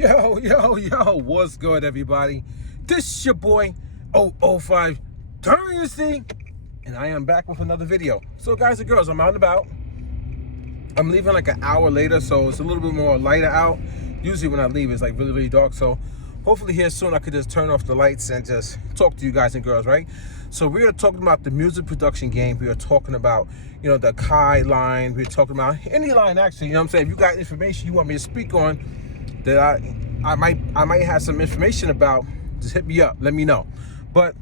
Yo, what's good, everybody? This is your boy, 005 Dynasty, and I am back with another video. So, guys and girls, I'm out and about. I'm leaving like an hour later, so it's a little bit more lighter out. Usually when I leave, it's like really dark, so hopefully here soon I could just turn off the lights and just talk to you guys and girls, right? So we are talking about the music production game. We are talking about, the Akai line. We're talking about any line, actually, you know what I'm saying? If you got information you want me to speak on, that I might have some information about, just hit me up, let me know. But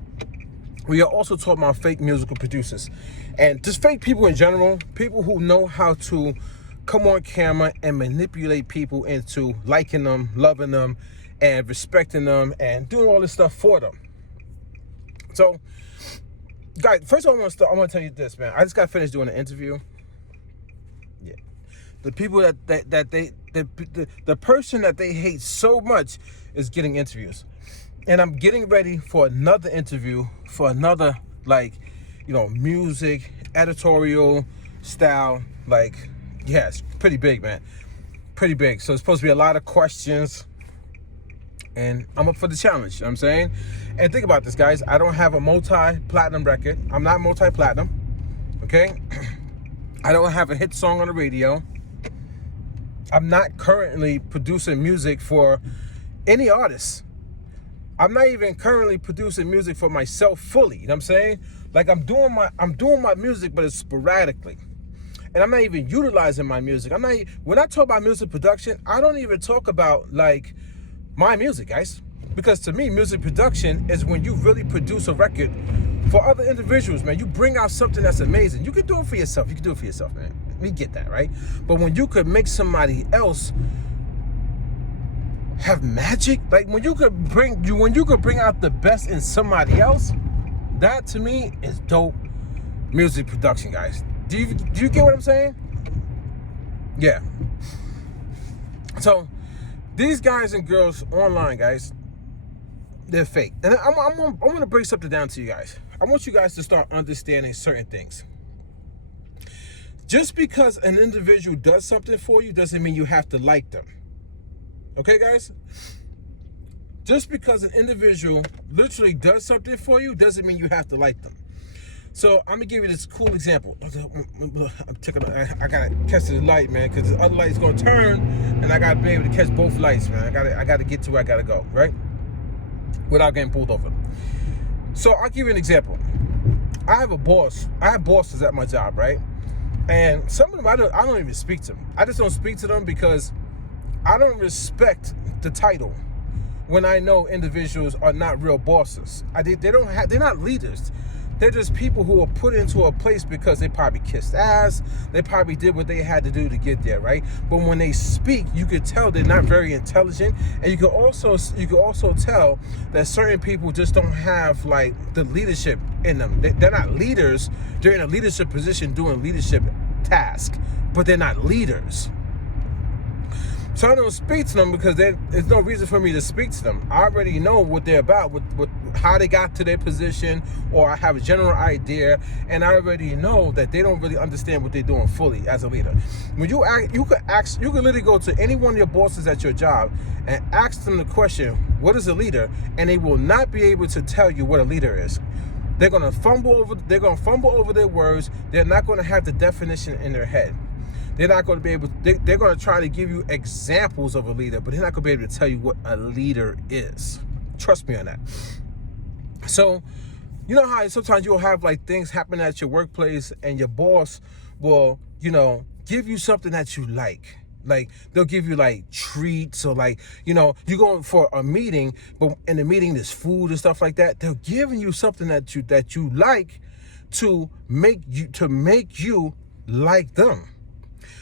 we are also talking about fake musical producers and just fake people in general, people who know how to come on camera and manipulate people into liking them, loving them, and respecting them, and doing all this stuff for them. So, guys, first of all, I want to tell you this, man. I just got finished doing an interview. Yeah, the people the person that they hate so much is getting interviews, and I'm getting ready for another interview for another, music editorial style. Yeah, it's pretty big, man, pretty big. So it's supposed to be a lot of questions, and I'm up for the challenge, you know what I'm saying? And think about this, guys. I don't have a multi-platinum record. I'm not multi-platinum, okay? I don't have a hit song on the radio. I'm not currently producing music for any artist. I'm not even currently producing music for myself fully, you know what I'm saying? Like, I'm doing my music, but it's sporadically. And I'm not even utilizing my music. When I talk about music production, I don't even talk about my music, guys. Because to me, music production is when you really produce a record for other individuals, man. You bring out something that's amazing. You can do it for yourself. You can do it for yourself, man. We get that, right? But when you could make somebody else have magic, when you could bring out the best in somebody else, that to me is dope music production, guys. Do you get what I'm saying? Yeah. So these guys and girls online, guys, they're fake. And I want to break something down to you guys. I want you guys to start understanding certain things. Just because an individual does something for you doesn't mean you have to like them. Okay, guys? Just because an individual literally does something for you doesn't mean you have to like them. So I'm gonna give you this cool example. I gotta catch the light, man, because the other light is gonna turn, and I gotta be able to catch both lights, man. I gotta get to where I gotta go, right? Without getting pulled over. So I'll give you an example. I have a boss. I have bosses at my job, right? And some of them I don't even speak to them. I just don't speak to them because I don't respect the title when I know individuals are not real bosses. They're not leaders. They're just people who are put into a place because they probably kissed ass. They probably did what they had to do to get there, right? But when they speak, you could tell they're not very intelligent, and you can also tell that certain people just don't have the leadership in them. They're not leaders. They're in a leadership position doing leadership tasks, but they're not leaders. So I don't speak to them because there's no reason for me to speak to them. I already know what they're about, how they got to their position, or I have a general idea, and I already know that they don't really understand what they're doing fully as a leader. When you could literally go to any one of your bosses at your job and ask them the question, "What is a leader?" and they will not be able to tell you what a leader is. They're gonna fumble over their words. They're not gonna have the definition in their head. They're not going to be able. They're going to try to give you examples of a leader, but they're not going to be able to tell you what a leader is. Trust me on that. So, you know how sometimes you'll have things happen at your workplace, and your boss will, give you something that you like. They'll give you treats, or you're going for a meeting, but in the meeting there's food and stuff like that. They're giving you something that you like to make you like them.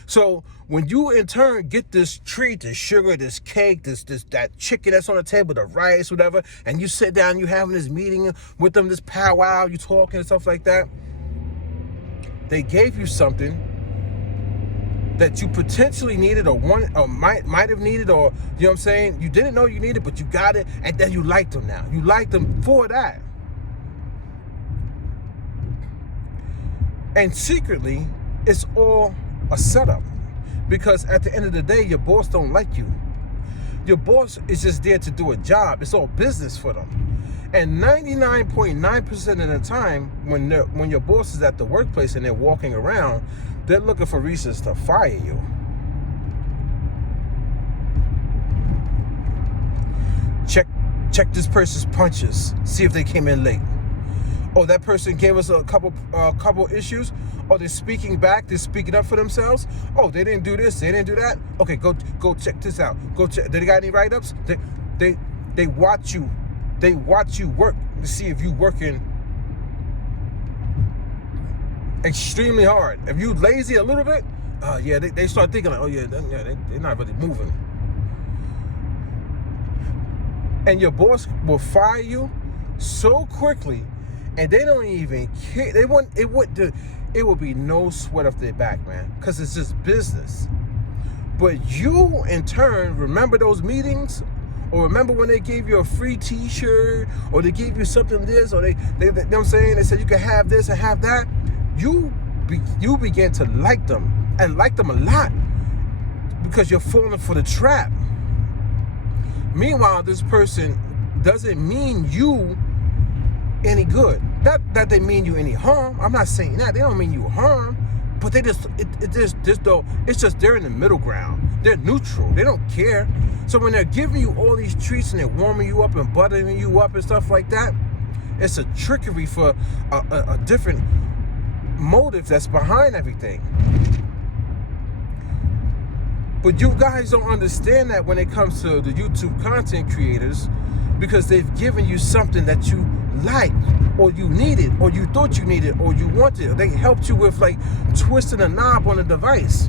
So when you in turn get this treat, this sugar, this cake, that chicken that's on the table, the rice, whatever, and you sit down, you having this meeting with them, this powwow, you talking and stuff like that, they gave you something that you potentially needed, or might have needed, or you know what I'm saying, you didn't know you needed, but you got it, and then you liked them now. You liked them for that. And secretly, it's all a setup, because at the end of the day, your boss don't like you. Your boss is just there to do a job. It's all business for them. And 99.9% of the time, when your boss is at the workplace and they're walking around, they're looking for reasons to fire you. Check this person's punches. See if they came in late. Oh, that person gave us a couple issues. Oh, they're speaking back. They're speaking up for themselves. Oh, they didn't do this. They didn't do that. Okay, go check this out. Go check. They got any write-ups? They watch you. They watch you work to see if you working extremely hard. If you lazy a little bit, yeah, they start thinking like, oh yeah, they're not really moving. And your boss will fire you so quickly, and they don't even care. It will be no sweat off their back, man, because it's just business. But you, in turn, remember those meetings, or remember when they gave you a free T-shirt, or they gave you something this, or they you know what I'm saying? They said you could have this and have that. You begin to like them, and like them a lot, because you're falling for the trap. Meanwhile, this person doesn't mean you any good. Not that they mean you any harm. I'm not saying that. They don't mean you harm, but they just it's just they're in the middle ground. They're neutral. They don't care. So when they're giving you all these treats and they're warming you up and buttering you up and stuff like that, it's a trickery for a different motive that's behind everything. But you guys don't understand that when it comes to the YouTube content creators, because they've given you something that you like, or you needed, or you thought you needed, or you wanted. They helped you with like twisting a knob on a device.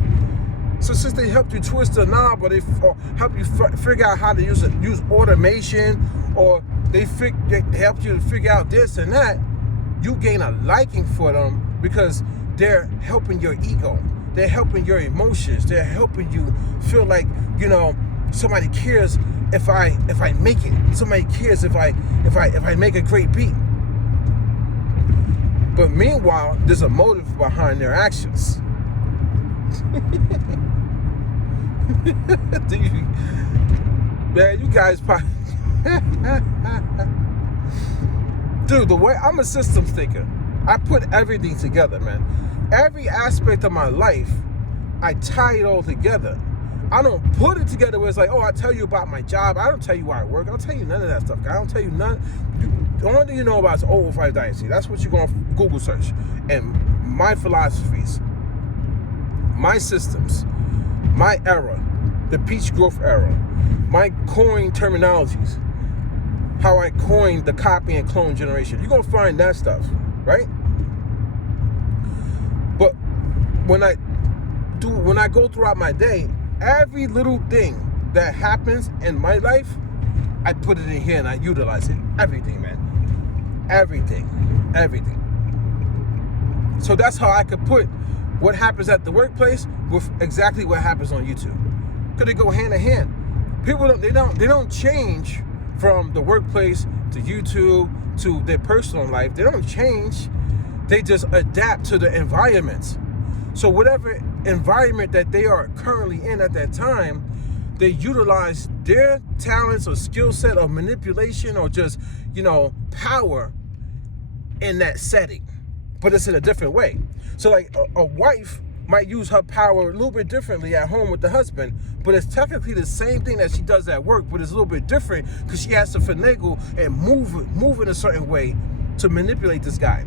So since they helped you twist the knob, or they help you figure out how to use automation, or they helped you to figure out this and that, you gain a liking for them because they're helping your ego. They're helping your emotions. They're helping you feel like, you know, somebody cares if I make it. Somebody cares if I make a great beat. But meanwhile, there's a motive behind their actions. Man, you guys probably dude, the way I'm a systems thinker, I put everything together, man. Every aspect of my life, I tie it all together. I don't put it together where it's like, oh, I tell you about my job. I don't tell you where I work. I don't tell you none of that stuff. I don't tell you none. The only thing you know about is 005 Dynasty. That's what you're going to Google search. And my philosophies, my systems, my era, the peach growth era, my coin terminologies, how I coined the copy and clone generation. You're going to find that stuff, right? But when I go throughout my day, every little thing that happens in my life, I put it in here and I utilize it. Everything, man. Everything. So that's how I could put what happens at the workplace with exactly what happens on YouTube. Because they go hand in hand. People don't change from the workplace to YouTube to their personal life. They don't change. They just adapt to the environments. So whatever environment that they are currently in at that time, they utilize their talents or skill set of manipulation or just, you know, power in that setting. But it's in a different way. So like a wife might use her power a little bit differently at home with the husband, but it's technically the same thing that she does at work, but it's a little bit different because she has to finagle and move in a certain way to manipulate this guy.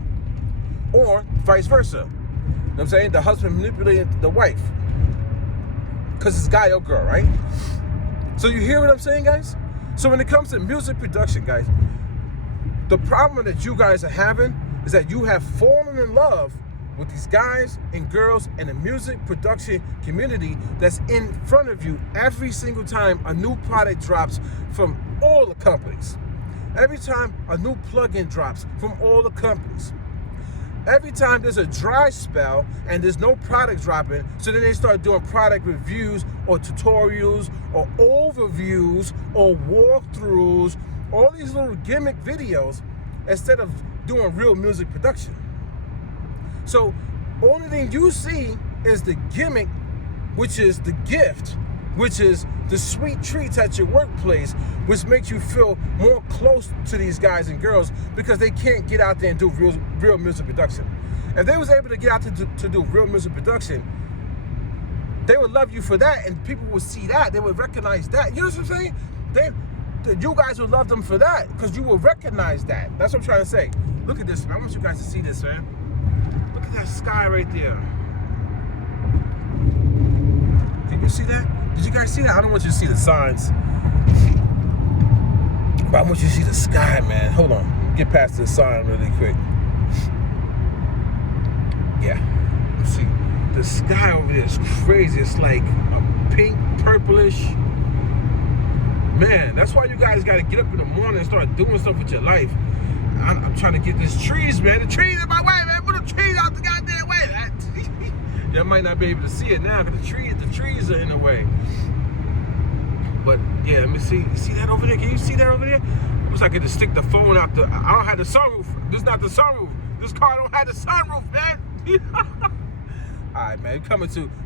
Or vice versa. You know what I'm saying? The husband manipulated the wife because it's guy or girl, right? So you hear what I'm saying, guys? So when it comes to music production, guys, the problem that you guys are having is that you have fallen in love with these guys and girls in the music production community that's in front of you every single time a new product drops from all the companies. Every time a new plugin drops from all the companies. Every time there's a dry spell and there's no product dropping, so then they start doing product reviews or tutorials or overviews or walkthroughs, all these little gimmick videos instead of doing real music production. So only thing you see is the gimmick, which is the gift which is the sweet treats at your workplace, which makes you feel more close to these guys and girls because they can't get out there and do real music production. If they was able to get out to do real music production, they would love you for that, and people would see that. They would recognize that. You know what I'm saying? You guys would love them for that because you will recognize that. That's what I'm trying to say. Look at this. I want you guys to see this, man. Look at that sky right there. Can you see that? Did you guys see that? I don't want you to see the signs, but I want you to see the sky, man. Hold on. Get past the sign really quick. Yeah. Let's see. The sky over there is crazy. It's like a pink, purplish. Man, that's why you guys got to get up in the morning and start doing stuff with your life. I'm trying to get these trees, man. The trees in my way, man. Put the trees out the goddamn way. Y'all might not be able to see it now because the trees are in the way. But yeah, let me see. You see that over there? Can you see that over there? Looks like I could stick the phone out the. I don't have the sunroof. This is not the sunroof. This car don't have the sunroof, man. All right, man.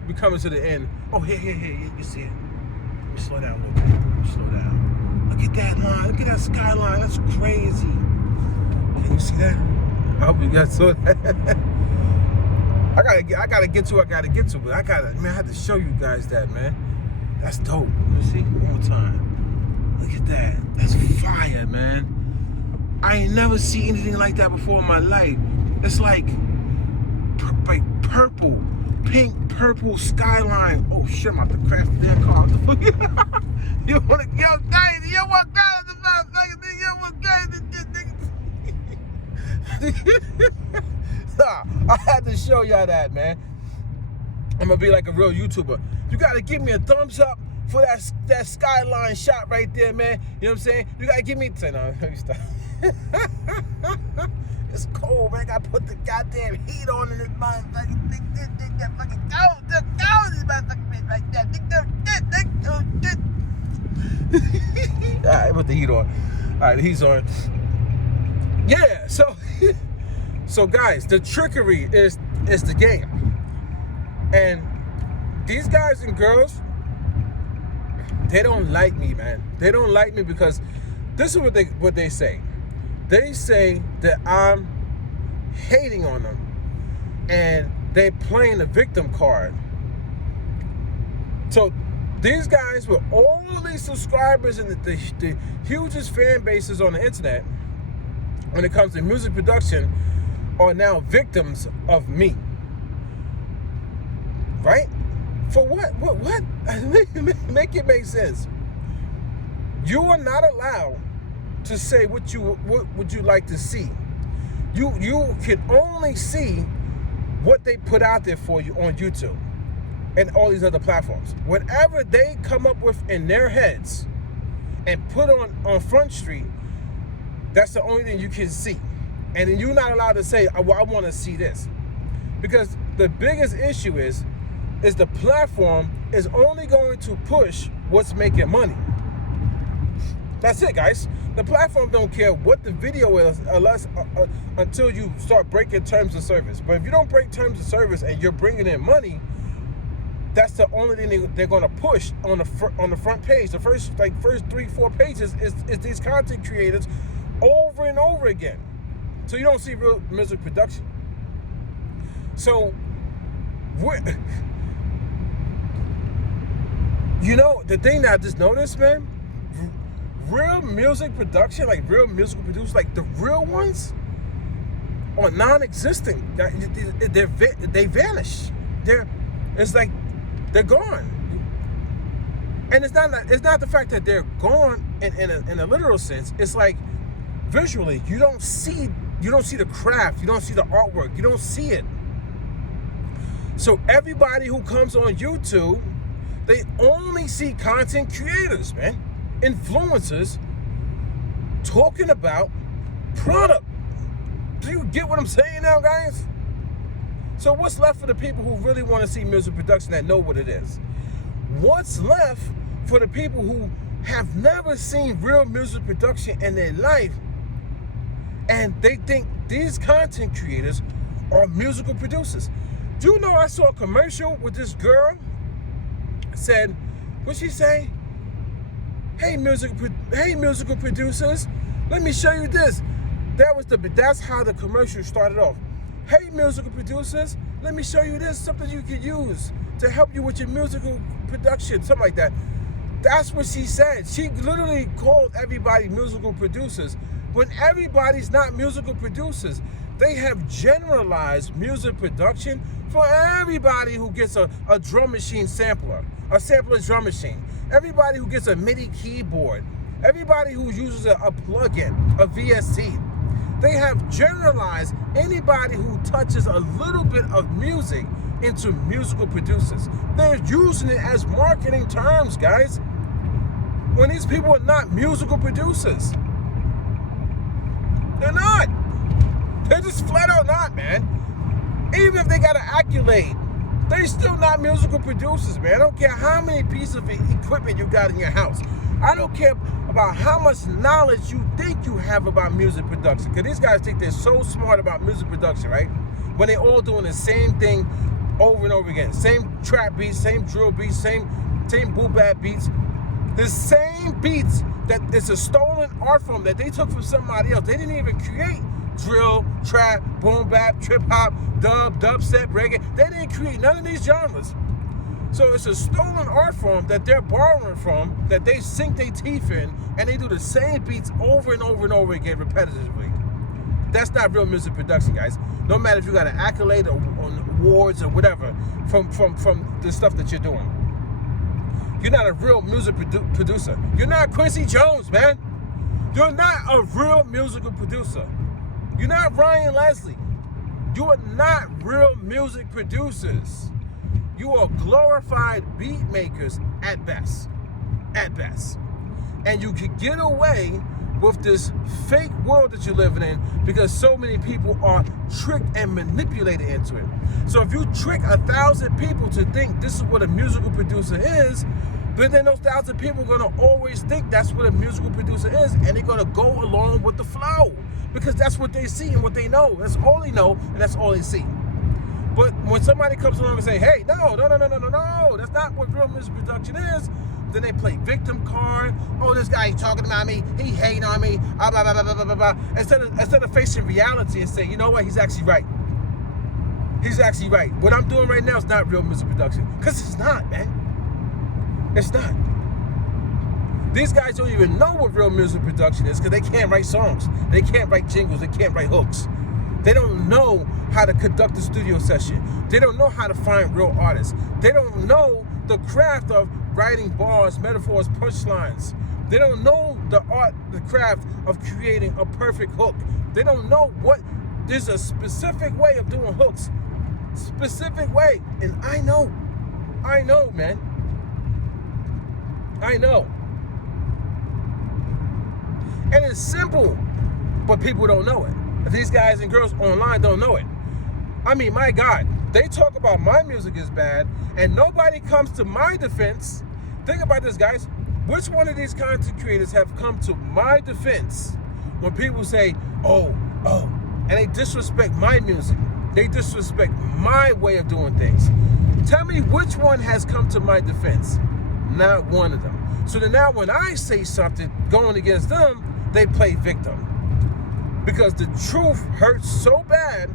We coming to the end. Oh, here. You see it? Let me slow down a little bit. Slow down. Look at that line. Look at that skyline. That's crazy. Can you see that? I hope you guys saw that. I gotta get to. But I had to show you guys that, man. That's dope. Let me see one more time. Look at that. That's fire, man. I ain't never seen anything like that before in my life. It's like purple, pink, purple skyline. Oh shit! I'm about to crash the damn car. You wanna go crazy? You want crazy? You want crazy? I had to show y'all that, man. I'm gonna be like a real YouTuber. You gotta give me a thumbs up for that skyline shot right there, man. You know what I'm saying? You gotta give me. No, let me stop. It's cold, man. I gotta put the goddamn heat on in this motherfucking thing. That fucking cold. The cold is motherfucking right there. All right, put the heat on. All right, the heat's on. Yeah, so guys, the trickery is the game. And these guys and girls, they don't like me, man. They don't like me because this is what they say. They say that I'm hating on them and they playing the victim card. So these guys with all of these subscribers and the hugest fan bases on the internet when it comes to music production are now victims of me. Right? For what? What? Make it make sense. You are not allowed to say what would you like to see. You can only see what they put out there for you on YouTube and all these other platforms. Whatever they come up with in their heads and put on Front Street, that's the only thing you can see. And then you're not allowed to say, well, I want to see this. Because the biggest issue is the platform is only going to push what's making money. That's it, guys. The platform don't care what the video is until you start breaking terms of service. But if you don't break terms of service and you're bringing in money, that's the only thing they're going to push on the front page. The first 3-4 pages is these content creators over and over again. So you don't see real music production. So you know, the thing that I just noticed, man, real music production, like real musical producers, like the real ones, are non-existent. They vanish. It's like they're gone. And it's not the fact that they're gone in a literal sense. It's like visually, you don't see the craft, you don't see the artwork, you don't see it. So everybody who comes on YouTube, they only see content creators, man, influencers talking about product. Do you get what I'm saying now, guys? So what's left for the people who really want to see music production that know what it is? What's left for the people who have never seen real music production in their life and they think these content creators are musical producers? Do you know I saw a commercial with this girl said What'd she say? Hey, musical producers, let me show you this. That's how the commercial started off. Hey, musical producers, let me show you this, something you can use to help you with your musical production, something like that. That's what she said. She literally called everybody musical producers when everybody's not musical producers. They have generalized music production for everybody who gets a drum machine sampler, a sampler drum machine, everybody who gets a MIDI keyboard, everybody who uses a plugin, a VST. They have generalized anybody who touches a little bit of music into musical producers. They're using it as marketing terms, guys, when these people are not musical producers. They're not. They're just flat out not, man. Even if they got an accolade, they're still not musical producers, man. I don't care how many pieces of equipment you got in your house. I don't care about how much knowledge you think you have about music production. Because these guys think they're so smart about music production, right? When they're all doing the same thing over and over again. Same trap beats, same drill beats, same boom bap beats. The same beats that it's a stolen art form that they took from somebody else. They didn't even create drill, trap, boom bap, trip hop, dubstep, reggae. They didn't create none of these genres. So it's a stolen art form that they're borrowing from, that they sink their teeth in, and they do the same beats over and over and over again repetitively. That's not real music production, guys. No matter if you got an accolade or awards or whatever from the stuff that you're doing. You're not a real music producer. You're not Quincy Jones, man. You're not a real musical producer. You're not Ryan Leslie. You are not real music producers. You are glorified beat makers at best. At best. And you can get away with this fake world that you're living in because so many people are tricked and manipulated into it. So if you trick 1,000 people to think this is what a musical producer is, but then those 1,000 people are gonna always think that's what a musical producer is, and they're gonna go along with the flow because that's what they see and what they know. That's all they know and that's all they see. But when somebody comes along and say, hey, no, that's not what real music production is, then they play victim card. Oh, this guy, he's talking about me, he hating on me, blah, blah, blah, blah, blah, blah. Instead of facing reality and saying, you know what, he's actually right. He's actually right. What I'm doing right now is not real music production. Because it's not, man. It's not. These guys don't even know what real music production is because they can't write songs. They can't write jingles. They can't write hooks. They don't know how to conduct a studio session. They don't know how to find real artists. They don't know the craft of writing bars, metaphors, punchlines. They don't know the craft of creating a perfect hook. They don't know there's a specific way of doing hooks. Specific way. And I know, man. I know. And it's simple, but people don't know it. These guys and girls online don't know it. I mean, my God, they talk about my music is bad and nobody comes to my defense. Think about this, guys. Which one of these content creators have come to my defense when people say, oh, and they disrespect my music. They disrespect my way of doing things. Tell me which one has come to my defense. Not one of them. So then now when I say something going against them, they play victim. Because the truth hurts so bad,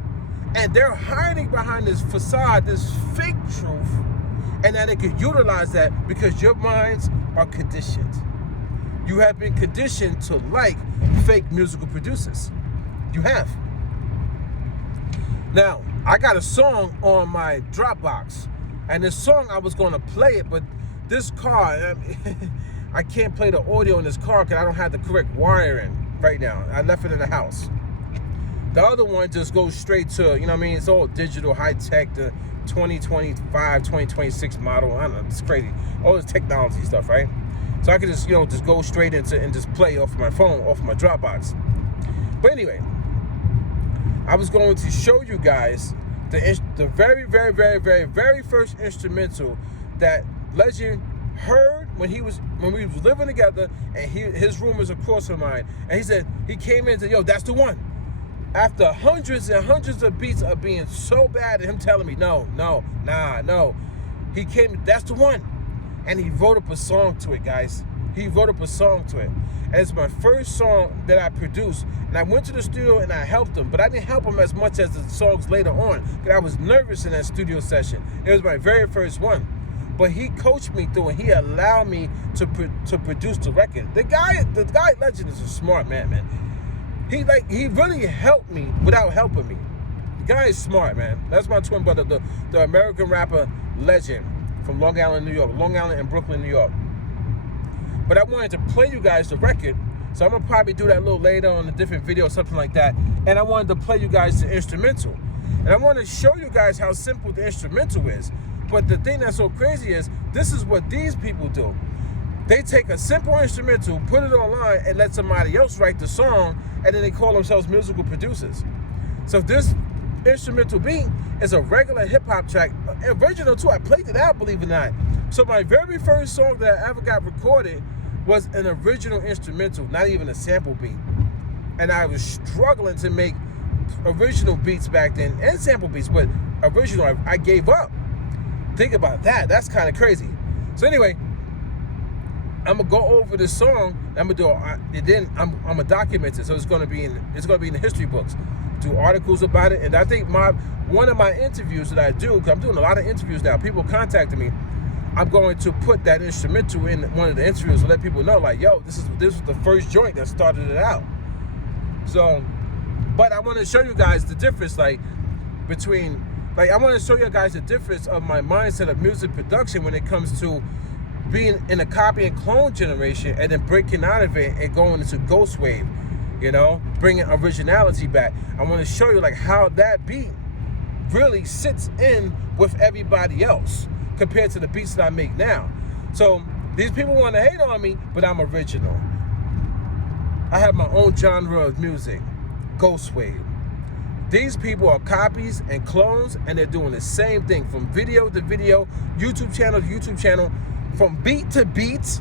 and they're hiding behind this facade, this fake truth, and that they can utilize that because your minds are conditioned. You have been conditioned to like fake musical producers. You have. Now, I got a song on my Dropbox, and this song I was going to play it, but this car, I can't play the audio in this car because I don't have the correct wiring right now. I left it in the house. The other one just goes straight to, you know what I mean? It's all digital, high tech, the 2025, 2026 model. I don't know, it's crazy. All this technology stuff, right? So I could just, just go straight into and just play off my phone, off my Dropbox. But anyway, I was going to show you guys the very, very, very, very, very first instrumental that Legend heard when we was living together, and his room is across from mine, and he said, he came in and said, yo, that's the one. After hundreds and hundreds of beats of being so bad and him telling me, no, he came, that's the one. and he wrote up a song to it, guys. He wrote up a song to it. And it's my first song that I produced. And I went to the studio and I helped him, but I didn't help him as much as the songs later on, because I was nervous in that studio session. It was my very first one. But he coached me through, and he allowed me to produce the record. The guy Legend is a smart man. He really helped me without helping me. The guy is smart, man. That's my twin brother, the American rapper Legend from Long Island, New York. Long Island and Brooklyn, New York. But I wanted to play you guys the record, so I'm gonna probably do that a little later on a different video or something like that. And I wanted to play you guys the instrumental. And I want to show you guys how simple the instrumental is. But the thing that's so crazy is, this is what these people do. They take a simple instrumental, put it online, and let somebody else write the song, and then they call themselves musical producers. So this instrumental beat is a regular hip-hop track, original too. I played it out, believe it or not. So my very first song that I ever got recorded was an original instrumental, not even a sample beat. And I was struggling to make original beats back then, and sample beats, but original, I gave up. Think about that. That's kind of crazy. So anyway, I'm gonna go over this song. I'm gonna do it. Then I'm gonna document it, so it's gonna be in the history books. Do articles about it, and I think one of my interviews that I do, because I'm doing a lot of interviews now. People contacting me. I'm going to put that instrumental in one of the interviews to let people know, like, yo, this was the first joint that started it out. So, but I want to show you guys the difference, I want to show you guys the difference of my mindset of music production when it comes to being in a copy and clone generation and then breaking out of it and going into Ghost Wav, bringing originality back. I want to show you how that beat really sits in with everybody else compared to the beats that I make now. So these people want to hate on me, but I'm original. I have my own genre of music, Ghost Wav. These people are copies and clones, and they're doing the same thing from video to video, YouTube channel to YouTube channel, from beat to beats,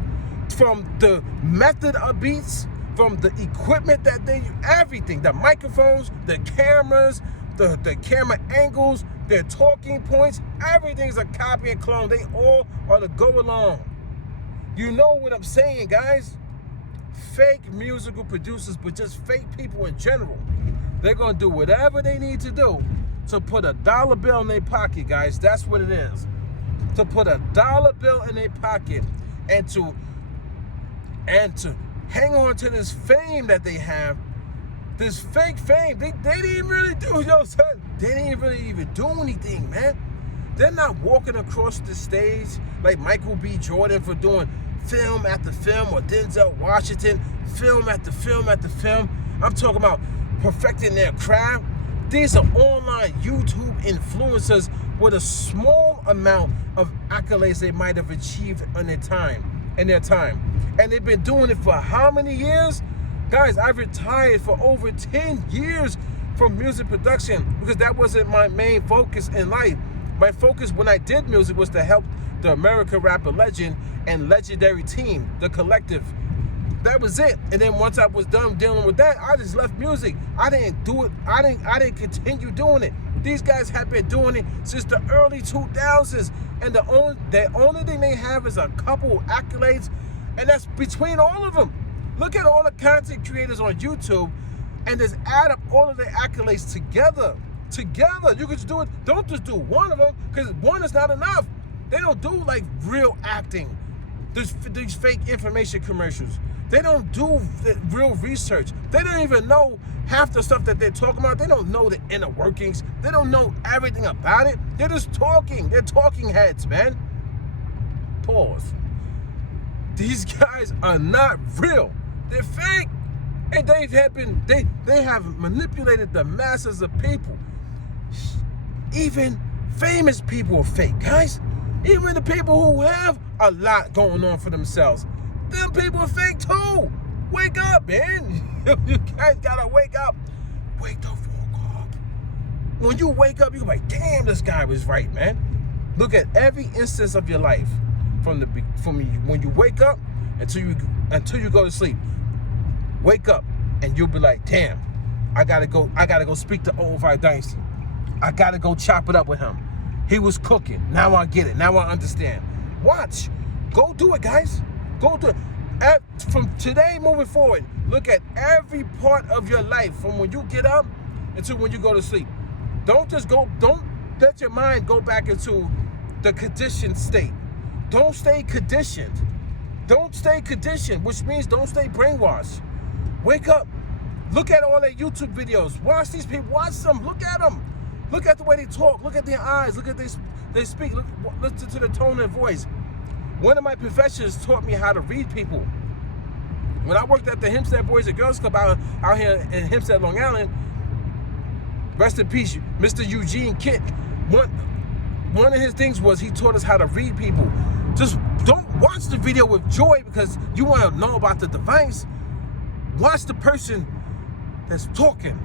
from the method of beats, from the equipment that they use, everything, the microphones, the cameras, the camera angles, their talking points, everything's a copy and clone. They all are to go along. You know what I'm saying, guys? Fake musical producers, but just fake people in general. They're gonna do whatever they need to do to put a dollar bill in their pocket, guys. That's what it is. To put a dollar bill in their pocket and to hang on to this fame that they have. This fake fame, they didn't really do, they didn't really even do anything, man. They're not walking across the stage like Michael B. Jordan for doing film after film, or Denzel Washington, film after film after film. I'm talking about perfecting their craft. These are online YouTube influencers with a small amount of accolades they might have achieved in their time. And they've been doing it for how many years? Guys, I retired for over 10 years from music production because that wasn't my main focus in life. My focus when I did music was to help the American rapper Legend and legendary team, the collective. That was it. And then once I was done dealing with that, I just left music. I didn't do it. I didn't continue doing it. These guys have been doing it since the early 2000s. And the only thing they have is a couple accolades, and that's between all of them. Look at all the content creators on YouTube and just add up all of their accolades together. You can just do it. Don't just do one of them, because one is not enough. They don't do real acting. There's these fake information commercials. They don't do real research. They don't even know half the stuff that they're talking about. They don't know the inner workings. They don't know everything about it. They're just talking. They're talking heads, man. Pause. These guys are not real. They're fake. And they have manipulated the masses of people. Even famous people are fake, guys. Even the people who have a lot going on for themselves, them people are fake too. Wake up, man. You guys gotta wake up. Wake the fuck up. When you wake up, you're like, damn, this guy was right, man. Look at every instance of your life from when you wake up until you go to sleep. Wake up and you'll be like, damn, I gotta go speak to 05 Dynasty. I gotta go chop it up with him. He was cooking. Now I get it. Now I understand. Watch. Go do it, guys. Go do it. From today moving forward, look at every part of your life from when you get up until when you go to sleep. Don't let your mind go back into the conditioned state. Don't stay conditioned. Don't stay conditioned, which means don't stay brainwashed. Wake up. Look at all their YouTube videos. Watch these people. Watch them. Look at them. Look at the way they talk. Look at their eyes. Look at they speak. Listen to the tone of their voice. One of my professors taught me how to read people. When I worked at the Hempstead Boys and Girls Club out here in Hempstead, Long Island, rest in peace, Mr. Eugene Kitt, one of his things was he taught us how to read people. Just don't watch the video with joy because you want to know about the device. Watch the person that's talking.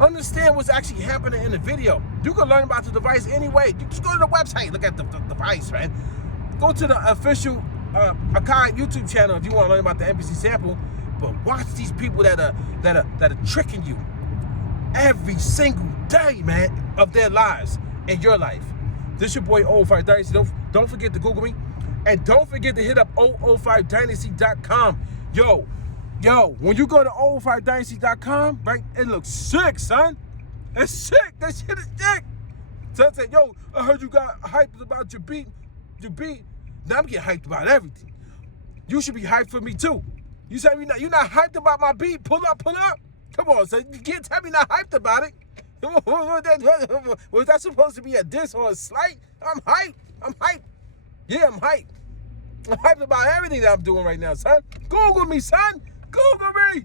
Understand what's actually happening in the video. You can learn about the device anyway. You just go to the website, look at the device, man. Go to the official Akai YouTube channel if you want to learn about the MPC sample. But watch these people that are tricking you every single day, man, of their lives and your life. This your boy 005 Dynasty. Don't forget to Google me. And don't forget to hit up 005dynasty.com. Yo, when you go to 005dynasty.com, right, it looks sick, son. It's sick. That shit is sick. So I said, yo, I heard you got hyped about your beat. Now I'm getting hyped about everything. You should be hyped for me too. You say you're not hyped about my beat? Pull up. Come on, son. You can't tell me not hyped about it. Was that supposed to be a diss or a slight? I'm hyped. Yeah, I'm hyped. I'm hyped about everything that I'm doing right now, son. Google me, son. Google me.